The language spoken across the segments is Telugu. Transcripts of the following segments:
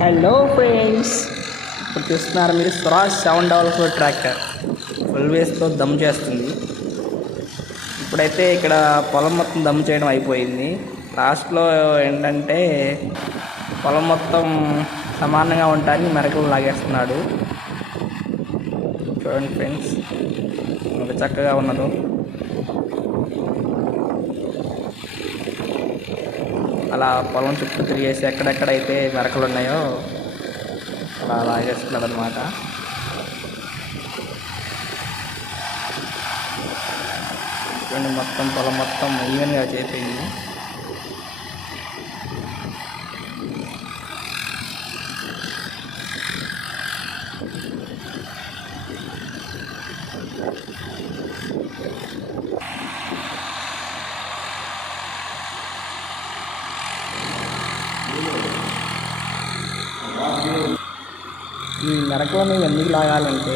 హలో ఫ్రెండ్స్, ఇప్పుడు చూస్తున్నారు మీరు స్వరాజ్ 744 ట్రాక్టర్ ఫుల్ వేస్తో దమ్ చేస్తుంది. ఇప్పుడైతే ఇక్కడ పొలం మొత్తం దమ్ చేయడం అయిపోయింది. లాస్ట్లో ఏంటంటే పొలం మొత్తం సమానంగా ఉంటాయని మెరకలు లాగేస్తున్నాడు. చూడండి ఫ్రెండ్స్, ఎంత చక్కగా ఉన్నదో. అలా పొలం చుట్టూ తిరిగేసి ఎక్కడెక్కడైతే మెరకలు ఉన్నాయో అలా లాగేస్తున్నాడు అనమాట. చూడండి, మొత్తం పొలం మొత్తం ఈవెన్గా చేపింది. ఈ మెరకలను ఎందుకు లాగాలంటే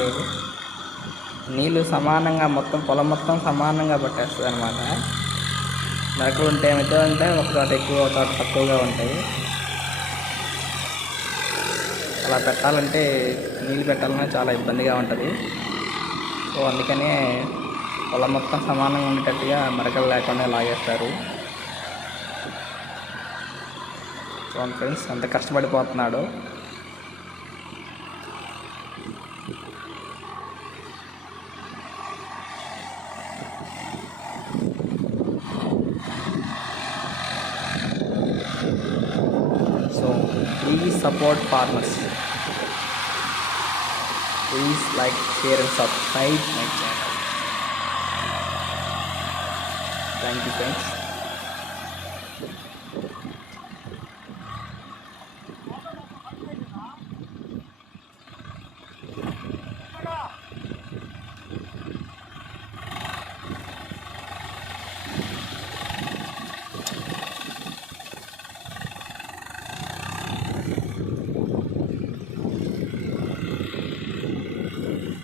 నీళ్ళు సమానంగా మొత్తం పొలం మొత్తం సమానంగా పట్టేస్తుంది అనమాట. మెరకలు ఉంటే ఏమవుతుందంటే ఒక చోట ఎక్కువ ఒక చోట తక్కువగా ఉంటాయి. అలా పెట్టాలంటే నీళ్ళు పెట్టాలన్నా చాలా ఇబ్బందిగా ఉంటుంది. సో అందుకనే పొలం మొత్తం సమానంగా ఉండేటట్టుగా మెరకలు లేకుండా లాగేస్తారు. చూడండి ఫ్రెండ్స్, ఎంత కష్టపడిపోతున్నాడు. So please support farmers. Please like, share and subscribe my channel. Thank you friends.